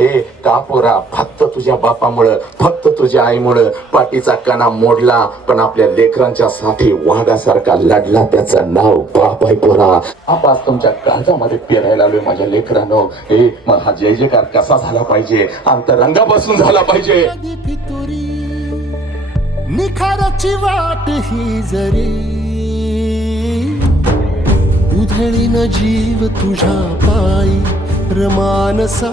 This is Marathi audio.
हे कापोरा फक्त तुझ्या बापामुळं, फक्त तुझ्या आईमुळं पाठीचा कणा मोडला, पण आपल्या लेकरांच्या साठी वाघासारखा लढला. त्याचं नाव बाप आहे पोरा. आपास तुमच्या काळजामध्ये पेरायला आलोय माझ्या लेकरांनो. हे मग हा जय जयकार कसा झाला पाहिजे? अंतरंगापासून झाला पाहिजे. निखाराची वाट ही जरी उधळीन जीव तुझ्या पायी रमानसा